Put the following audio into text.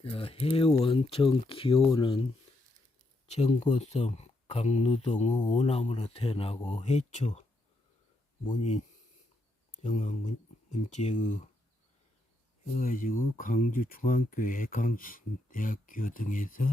자, 해원청 기호는 정고성 강루동의 오남으로 태어나고 해초 문인 정한 문, 문제의 해가지고 광주 중앙교회 강신대학교 등에서